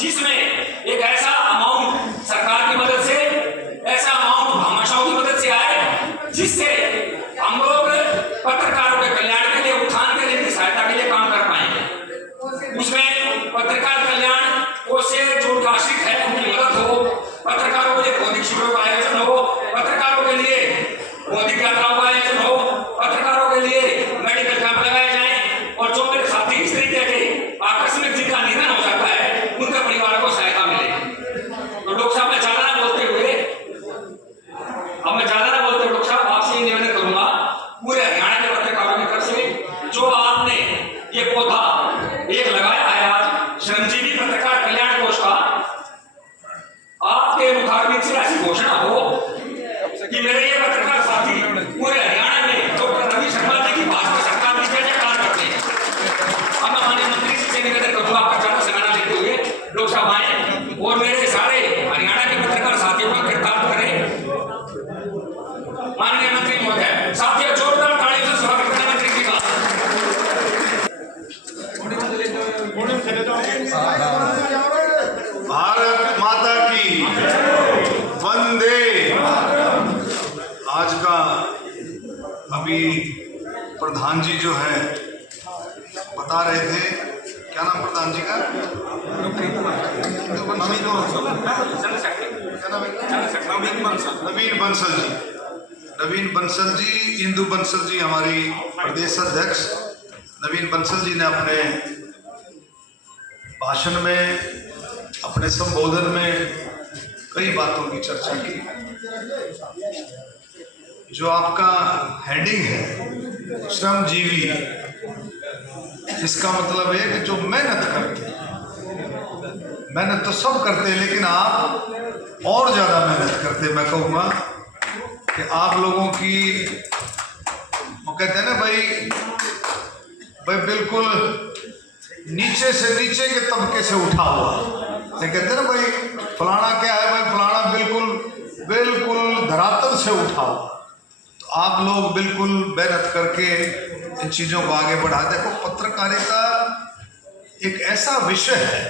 जिसमें एक ऐसा अमाउंट सरकार की मदद से, ऐसा अमाउंट भामाशाहों की मदद से आए जिससे हम लोग पत्रकारों के कल्याण के लिए, उत्थान के लिए, इनकी सहायता के लिए काम कर पाएंगे। उसमें पत्रकार कल्याण कोष से जो आश्रित है उनकी मदद हो, पत्रकारों के लिए बौद्धिक शिविरों का आयोजन हो, पत्रकारों के लिए बौद्धिक यात्राओं का आयोजन हो, पत्रकारों के लिए मेडिकल कैंप लगाए जाएं, और जो मेरे साथी इस तरीके के आकस्मिक जिनका निधन हो जाता है उनके परिवार को सहायता मिले। तो डॉक्टर साहब, मैं ज्यादा ना बोलते हुए डॉक्टर साहब आपसे ये निवेदन करूंगा, पूरे हरियाणा के पत्रकारों की तरफ से, जो आपने ये पौधा एक लगाया है आज श्रमजीवी पत्रकार कल्याण कोष का, आपके मुखारबिन से ऐसी घोषणा हो कि मेरे ये पत्रकार साथी पूरे हरियाणा में डॉक्टर रवि शर्मा जी की भाजपा सरकार की जय जयकार करते हैं। अब मैं माननीय मंत्री जी से निवेदन करूंगा, आपका ज्यादा समय ना लेते हुए डॉक्टर साहब आए और मेरे सारे हरियाणा के पत्रकार साथियों का कृतार्थ करें। माननीय मंत्री महोदय, साथियों जोरदार तालियों से स्वागत करें मंत्री जी का। भारत माता की वंदे। आज का अभी प्रधान जी जो है बता रहे थे, क्या नाम प्रधान जी का? नवीन बंसल जी। नवीन बंसल जी, इंदु बंसल जी हमारी प्रदेश अध्यक्ष। नवीन बंसल जी ने अपने भाषण में, अपने संबोधन में कई बातों की चर्चा की। जो आपका हेडिंग है श्रमजीवी, इसका मतलब है कि जो मेहनत करते हैं, मेहनत तो सब करते हैं लेकिन आप और ज़्यादा मेहनत करते हैं। मैं कहूँगा कि आप लोगों की, वो कहते हैं ना भाई बिल्कुल नीचे से नीचे के तबके से उठा हुआ, ये कहते हैं ना भाई फलाना क्या है, भाई फलाना बिल्कुल बिल्कुल धरातल से उठा हुआ। तो आप लोग बिल्कुल मेहनत करके इन चीज़ों को आगे बढ़ा। देखो, पत्रकारिता एक ऐसा विषय है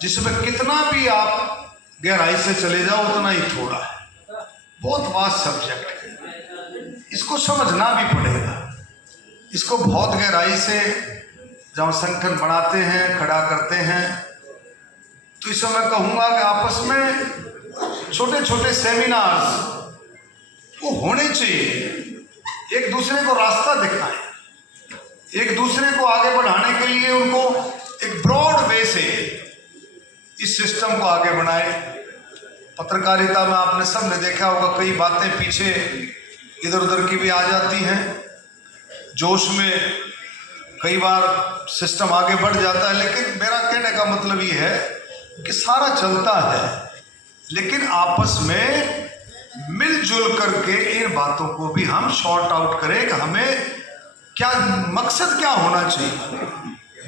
जिसमें कितना भी आप गहराई से चले जाओ उतना ही थोड़ा है। बहुत वास्ट सब्जेक्ट है, इसको समझना भी पड़ेगा। इसको बहुत गहराई से जब संगठन बनाते हैं, खड़ा करते हैं, तो इसमें मैं कहूँगा कि आपस में छोटे छोटे सेमिनार्स वो होने चाहिए, एक दूसरे को रास्ता दिखाएं, एक दूसरे को आगे बढ़ाने के लिए उनको एक ब्रॉड वे से इस सिस्टम को आगे बढ़ाएं। पत्रकारिता में आपने सबने देखा होगा, कई बातें पीछे इधर उधर की भी आ जाती हैं, जोश में कई बार सिस्टम आगे बढ़ जाता है। लेकिन मेरा कहने का मतलब ये है कि सारा चलता है, लेकिन आपस में मिलजुल करके इन बातों को भी हम शॉर्ट आउट करें कि हमें क्या मकसद क्या होना चाहिए।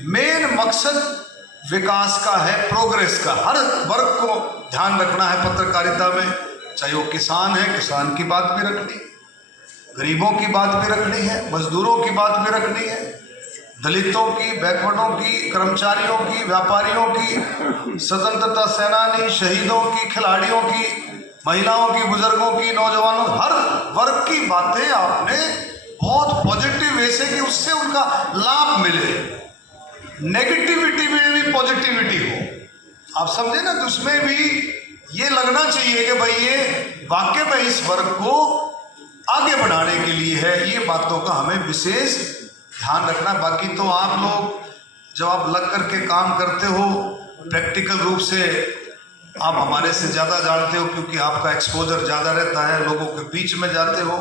मेन मकसद विकास का है, प्रोग्रेस का। हर वर्ग को ध्यान रखना है पत्रकारिता में, चाहे वो किसान है, किसान की बात भी रखनी है, गरीबों की बात भी रखनी है, मजदूरों की बात भी रखनी है, दलितों की, बैकवर्डों की, कर्मचारियों की, व्यापारियों की, स्वतंत्रता सेनानी, शहीदों की, खिलाड़ियों की, महिलाओं की, बुजुर्गों की, नौजवानों, हर वर्ग की बातें आपने बहुत पॉजिटिव वे से कि उससे उनका लाभ मिले, नेगेटिविटी में भी पॉजिटिविटी हो। आप समझे ना, तो उसमें भी ये लगना चाहिए कि भाई ये वाकई में इस वर्ग को आगे बढ़ाने के लिए है। ये बातों का हमें विशेष ध्यान रखना। बाकी तो आप लोग जब आप लग करके काम करते हो, प्रैक्टिकल रूप से आप हमारे से ज़्यादा जानते हो, क्योंकि आपका एक्सपोजर ज़्यादा रहता है, लोगों के बीच में जाते हो।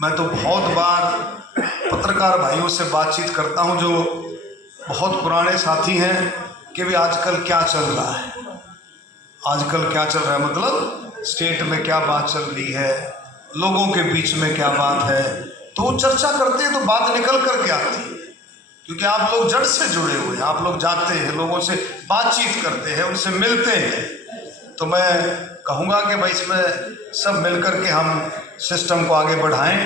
मैं तो बहुत बार पत्रकार भाइयों से बातचीत करता हूं जो बहुत पुराने साथी हैं कि भी आजकल क्या चल रहा है, आजकल क्या चल रहा है, मतलब स्टेट में क्या बात चल रही है, लोगों के बीच में क्या बात है। तो वो चर्चा करते हैं तो बात निकल करके आती है, क्योंकि आप लोग जड़ से जुड़े हुए हैं, आप लोग जाते हैं, लोगों से बातचीत करते हैं, उनसे मिलते हैं। तो मैं कहूँगा कि भाई इसमें सब मिलकर के हम सिस्टम को आगे बढ़ाएं,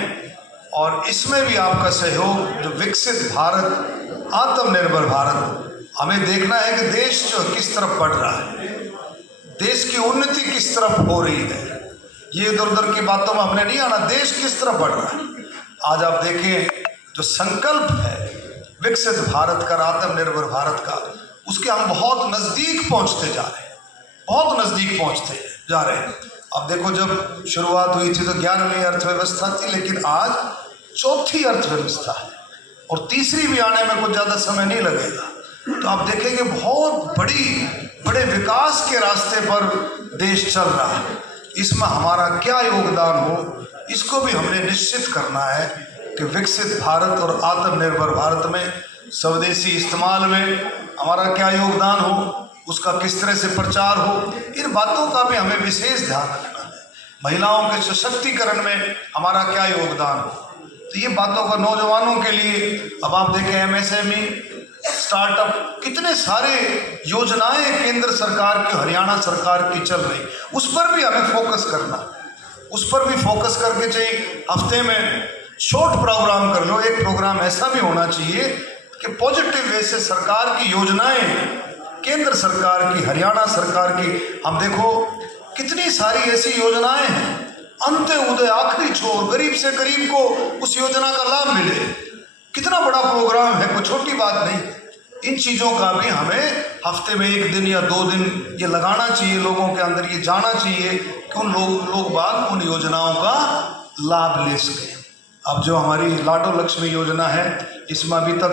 और इसमें भी आपका सहयोग, जो विकसित भारत, आत्मनिर्भर भारत, हमें देखना है कि देश जो किस तरफ बढ़ रहा है, देश की उन्नति किस तरफ हो रही है। ये इधर उधर की बातों में हमने नहीं आना, देश किस तरफ बढ़ रहा है। आज आप देखें जो संकल्प है विकसित भारत का, आत्मनिर्भर भारत का, उसके हम बहुत नज़दीक पहुंचते जा रहे हैं, बहुत नज़दीक पहुंचते जा रहे हैं। अब देखो जब शुरुआत हुई थी तो 11वीं अर्थव्यवस्था थी, लेकिन आज चौथी अर्थव्यवस्था है और तीसरी भी आने में कुछ ज़्यादा समय नहीं लगेगा। तो आप देखेंगे बहुत बड़े विकास के रास्ते पर देश चल रहा है। इसमें हमारा क्या योगदान हो, इसको भी हमने निश्चित करना है कि विकसित भारत और आत्मनिर्भर भारत में स्वदेशी इस्तेमाल में हमारा क्या योगदान हो, उसका किस तरह से प्रचार हो, इन बातों का भी हमें विशेष ध्यान रखना है। महिलाओं के सशक्तिकरण में हमारा क्या योगदान हो, तो ये बातों का नौजवानों के लिए अब आप देखें एमएसएमई, स्टार्टअप, कितने सारे योजनाएं केंद्र सरकार की, हरियाणा सरकार की चल रही, उस पर भी हमें फोकस करना, उस पर भी फोकस करके चाहिए। हफ्ते में शॉर्ट प्रोग्राम कर लो, एक प्रोग्राम ऐसा भी होना चाहिए कि पॉजिटिव वे से सरकार की योजनाएं, केंद्र सरकार की, हरियाणा सरकार की, हम देखो कितनी सारी ऐसी योजनाएं हैं, अंत्योदय आखिरी छोर, गरीब से गरीब को उस योजना का लाभ मिले। कितना बड़ा प्रोग्राम है, कोई छोटी बात नहीं। इन चीज़ों का भी हमें हफ्ते में 1 दिन या 2 दिन ये लगाना चाहिए, लोगों के अंदर ये जाना चाहिए कि उन लोग बाग उन योजनाओं का लाभ ले सकें। अब जो हमारी लाडो लक्ष्मी योजना है, इसमें अभी तक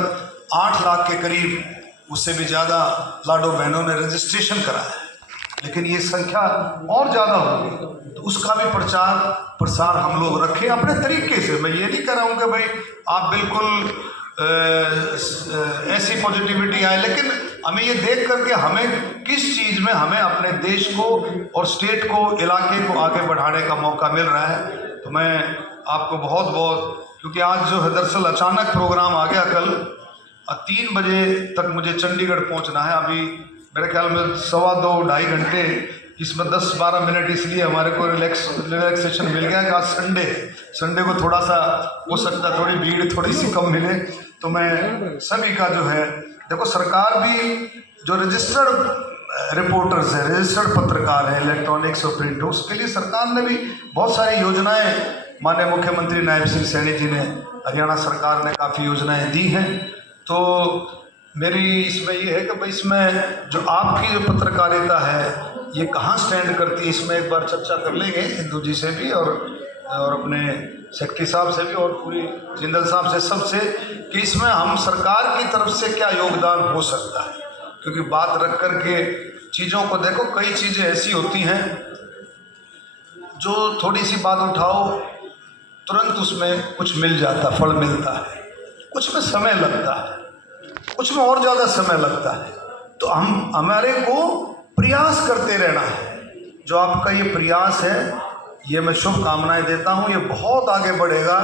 8 लाख के करीब, उससे भी ज़्यादा लाडो बहनों ने रजिस्ट्रेशन कराया है, लेकिन ये संख्या और ज़्यादा होगी, तो उसका भी प्रचार प्रसार हम लोग रखें अपने तरीके से। मैं ये नहीं कह रहा हूँ कि भाई आप बिल्कुल ऐसी पॉजिटिविटी आए, लेकिन हमें ये देख करके हमें किस चीज़ में हमें अपने देश को और स्टेट को, इलाके को आगे बढ़ाने का मौका मिल रहा है। तो मैं आपको बहुत बहुत, क्योंकि आज जो है दरअसल अचानक प्रोग्राम आ गया, कल 3 बजे तक मुझे चंडीगढ़ पहुंचना है। अभी मेरे ख्याल में 2.25 घंटे, इसमें 10-12 मिनट इसलिए हमारे को रिलैक्सेशन मिल गया कि आज संडे को थोड़ा सा हो सकता है थोड़ी भीड़ थोड़ी सी कम मिले। तो मैं सभी का जो है, देखो सरकार भी जो रजिस्टर्ड रिपोर्टर्स हैं, रजिस्टर्ड पत्रकार हैं, इलेक्ट्रॉनिक्स और प्रिंट, उसके लिए सरकार ने भी बहुत सारी योजनाएं, माननीय मुख्यमंत्री नायब सिंह सैनी जी ने, हरियाणा सरकार ने काफ़ी योजनाएं दी हैं। तो मेरी इसमें ये है कि भाई इसमें जो आपकी जो पत्रकारिता है ये कहाँ स्टैंड करती है, इसमें एक बार चर्चा कर लेंगे हिंदू जी से भी और अपने सेक्रेटरी साहब से भी और पूरी जिंदल साहब से, सबसे, कि इसमें हम सरकार की तरफ से क्या योगदान हो सकता है। क्योंकि बात रख कर के चीज़ों को देखो, कई चीज़ें ऐसी होती हैं जो थोड़ी सी बात उठाओ तुरंत उसमें कुछ मिल जाता, फल मिलता है, कुछ में समय लगता है, कुछ में और ज़्यादा समय लगता है। तो हमारे को प्रयास करते रहना है। जो आपका ये प्रयास है, ये मैं शुभकामनाएं देता हूँ, ये बहुत आगे बढ़ेगा।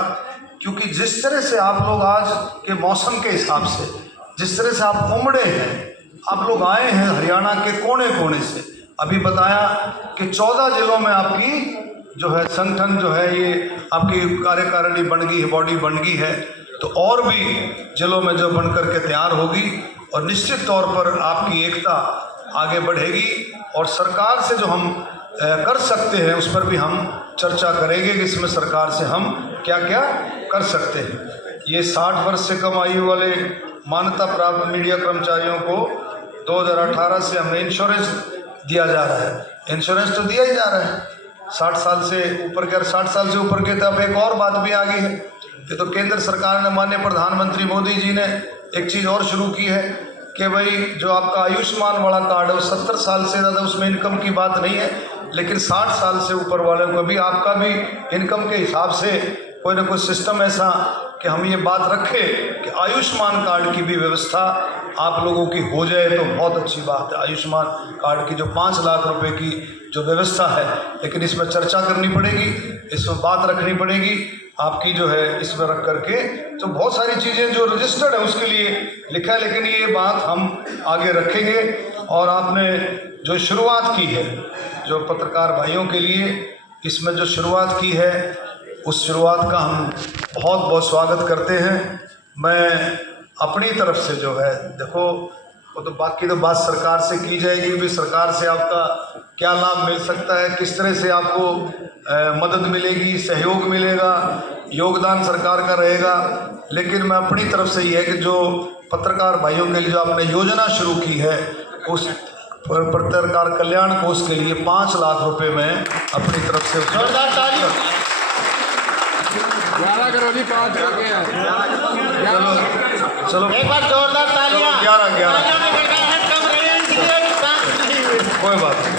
क्योंकि जिस तरह से आप लोग आज के मौसम के हिसाब से, जिस तरह से आप उमड़े हैं, आप लोग आए हैं हरियाणा के कोने कोने से, अभी बताया कि 14 जिलों में आपकी जो है संगठन जो है ये आपकी कार्यकारिणी बन गई है, बॉडी बन गई है। तो और भी जिलों में जो बन कर के तैयार होगी और निश्चित तौर पर आपकी एकता आगे बढ़ेगी। और सरकार से जो हम कर सकते हैं उस पर भी हम चर्चा करेंगे कि इसमें सरकार से हम क्या क्या कर सकते हैं। ये 60 वर्ष से कम आयु वाले मान्यता प्राप्त मीडिया कर्मचारियों को 2018 से हमें इंश्योरेंस दिया जा रहा है। इंश्योरेंस तो दिया ही जा रहा है 60 साल से ऊपर के, 60 साल से ऊपर के। तो अब एक और बात भी आ गई है कि तो केंद्र सरकार ने, माननीय प्रधानमंत्री मोदी जी ने एक चीज़ और शुरू की है कि भाई जो आपका आयुष्मान वाला कार्ड है, 70 साल से ज़्यादा उसमें इनकम की बात नहीं है, लेकिन 60 साल से ऊपर वालों को भी आपका भी इनकम के हिसाब से कोई ना कोई सिस्टम ऐसा कि हम ये बात रखें कि आयुष्मान कार्ड की भी व्यवस्था आप लोगों की हो जाए तो बहुत अच्छी बात है। आयुष्मान कार्ड की जो 5 लाख रुपए की जो व्यवस्था है, लेकिन इसमें चर्चा करनी पड़ेगी, इसमें बात रखनी पड़ेगी आपकी जो है, इसमें रख करके तो बहुत सारी चीज़ें जो रजिस्टर्ड है उसके लिए लिखा है, लेकिन ये बात हम आगे रखेंगे। और आपने जो शुरुआत की है, जो पत्रकार भाइयों के लिए इसमें जो शुरुआत की है, उस शुरुआत का हम बहुत बहुत स्वागत करते हैं। मैं अपनी तरफ से जो है, देखो वो तो बाकी तो बात सरकार से की जाएगी, भी सरकार से आपका क्या लाभ मिल सकता है, किस तरह से आपको मदद मिलेगी, सहयोग मिलेगा, योगदान सरकार का रहेगा। लेकिन मैं अपनी तरफ से ये है कि जो पत्रकार भाइयों के लिए जो आपने योजना शुरू की है, उस पत्रकार कल्याण कोष के लिए 5 लाख रुपए मैं अपनी तरफ से 11 करो जी, 5 हो गया। चलो एक बार जोरदार तालियां। 11 कोई बात नहीं,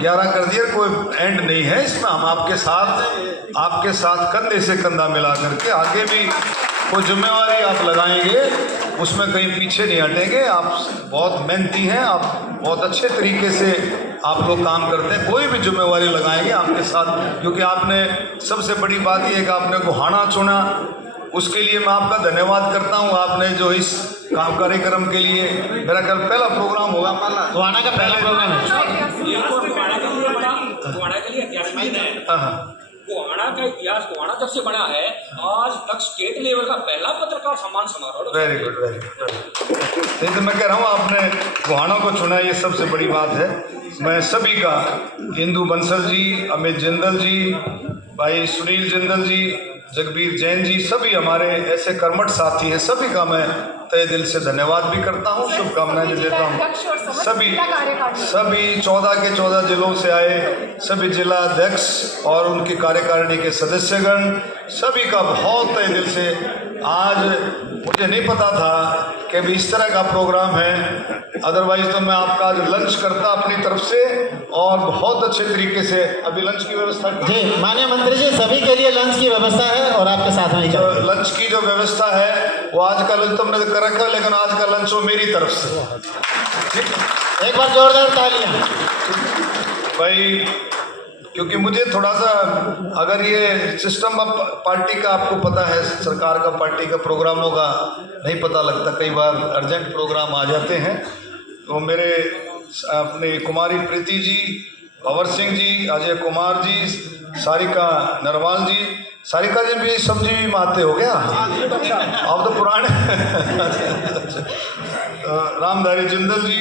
11 कर दिए, कोई एंड नहीं है इसमें। हम आपके साथ कंधे से कंधा मिला करके आगे भी कोई जिम्मेवारी आप लगाएंगे, उसमें कहीं पीछे नहीं हटेंगे। आप बहुत मेहनती हैं, आप बहुत अच्छे तरीके से आप लोग काम करते हैं, कोई भी जिम्मेवारी लगाएंगे आपके साथ। क्योंकि आपने सबसे बड़ी बात यह है कि आपने गोहाना चुना, उसके लिए मैं आपका धन्यवाद करता हूं। आपने जो इस काम कार्यक्रम के लिए, मेरा कल पहला प्रोग्राम होगा, गोहाना का पहला प्रोग्राम है। गोहाना का इतिहास, गोहाना जब से बना है आज तक स्टेट लेवल का पहला पत्रकार सम्मान समारोह। Very good, very good. तो मैं कह रहा हूँ आपने गोहाना को चुना, ये सबसे बड़ी बात है। मैं सभी का, इंदु बंसल जी, अमित जिंदल जी, भाई सुनील जिंदल जी, जगबीर जैन जी, सभी हमारे ऐसे कर्मठ साथी हैं, सभी का मैं तहे दिल से धन्यवाद भी करता हूँ, शुभकामनाएं भी देता हूँ। सभी 14 के 14 जिलों से आए सभी जिला अध्यक्ष और उनकी कार्यकारिणी के सदस्यगण, सभी का बहुत तहे दिल से। आज मुझे नहीं पता था कि भी इस तरह का प्रोग्राम है, अदरवाइज तो मैं आपका आज लंच करता अपनी तरफ से, और बहुत अच्छे तरीके से अभी लंच की व्यवस्था जी माननीय मंत्री जी, सभी के लिए लंच की व्यवस्था है और आपके साथ में ही चल। लंच की जो व्यवस्था है वो आज का लंच तुमने कर रखा है, लेकिन आज का लंच वो मेरी तरफ से। एक बार जोरदार तालियां भाई, क्योंकि मुझे थोड़ा सा, अगर ये सिस्टम अब पार्टी का आपको पता है, सरकार का पार्टी का प्रोग्रामों का नहीं पता लगता, कई बार अर्जेंट प्रोग्राम आ जाते हैं। तो मेरे अपने कुमारी प्रीति जी, भंवर सिंह जी, अजय कुमार जी, सारिका नरवाल जी, सारिका जी भी सब्जी भी माते हो गया अब तो पुराने रामधारी जिंदल जी,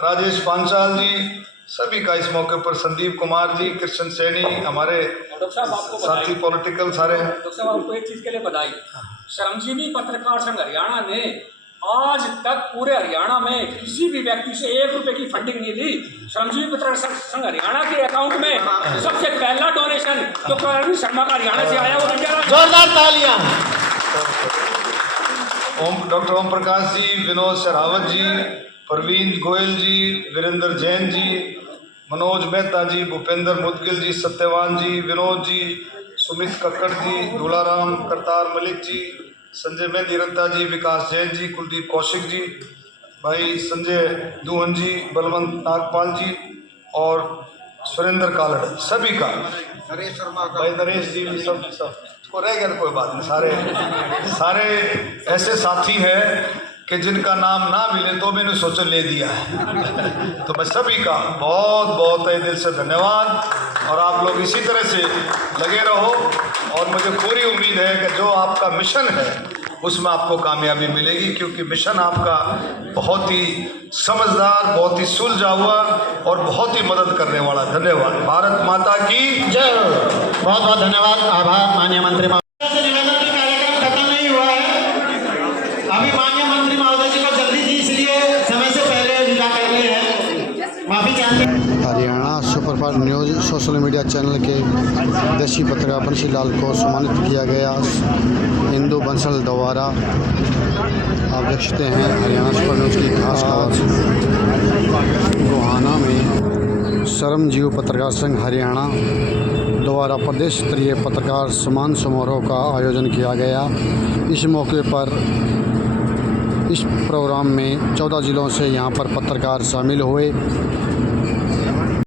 राजेश पांचाल जी, सभी का इस मौके पर, संदीप कुमार जी, कृष्ण सैनी, हमारे साथी पॉलिटिकल सारे हैं। डॉक्टर साहब आपको एक चीज के लिए बधाई। श्रमजीवी पत्रकार संघ हरियाणा ने आज तक पूरे हरियाणा में किसी भी व्यक्ति से 1 रुपए की फंडिंग नहीं ली। श्रमजीवी पत्रकार संघ हरियाणा के अकाउंट में सबसे पहला डोनेशन तो प्रवीण शर्मा का हरियाणा से आया, वो जोरदार तालियां। डॉक्टर ओम प्रकाश जी, विनोद शरावत जी, प्रवीण गोयल जी, वीरेंद्र जैन जी, मनोज मेहता जी, भूपेंद्र मुदगिल जी, सत्यवान जी, विनोद जी, सुमित कक्कड़ जी, दूलाराम करतार मलिक जी, संजय मेहंदी रत्ता जी, विकास जैन जी, कुलदीप कौशिक जी, भाई संजय दुहन जी, बलवंत नागपाल जी और सुरेंद्र कालड़, सभी का, भाई नरेश जी, सब को रह गया तो कोई बात नहीं। सारे ऐसे साथी हैं कि जिनका नाम ना मिले तो मैंने सोचा ले दिया है। तो मैं सभी का बहुत बहुत तहे दिल से धन्यवाद, और आप लोग इसी तरह से लगे रहो, और मुझे पूरी उम्मीद है कि जो आपका मिशन है उसमें आपको कामयाबी मिलेगी, क्योंकि मिशन आपका बहुत ही समझदार, बहुत ही सुलझा हुआ और बहुत ही मदद करने वाला। धन्यवाद। भारत माता की जय। बहुत बहुत धन्यवाद, आभार माननीय मंत्री महोदय। निवेदन का कार्यक्रम खत्म नहीं हुआ है, अभी माननीय मंत्री महोदय जी को जल्दी थी, इसलिए समय से पहले विदा कर लिए हैं, माफी चाहते हैं। Haryana superfast news social media channel के देशी पत्रकार बंसी लाल को सम्मानित किया गया इंदु बंसल द्वारा। आप देख सकते हैं हरियाणा सुपर न्यूज़ की खास खबर। गोहाना में श्रमजीवी पत्रकार संघ हरियाणा द्वारा प्रदेश स्तरीय पत्रकार सम्मान समारोह का आयोजन किया गया। इस मौके पर इस प्रोग्राम में 14 जिलों से यहां पर पत्रकार शामिल हुए।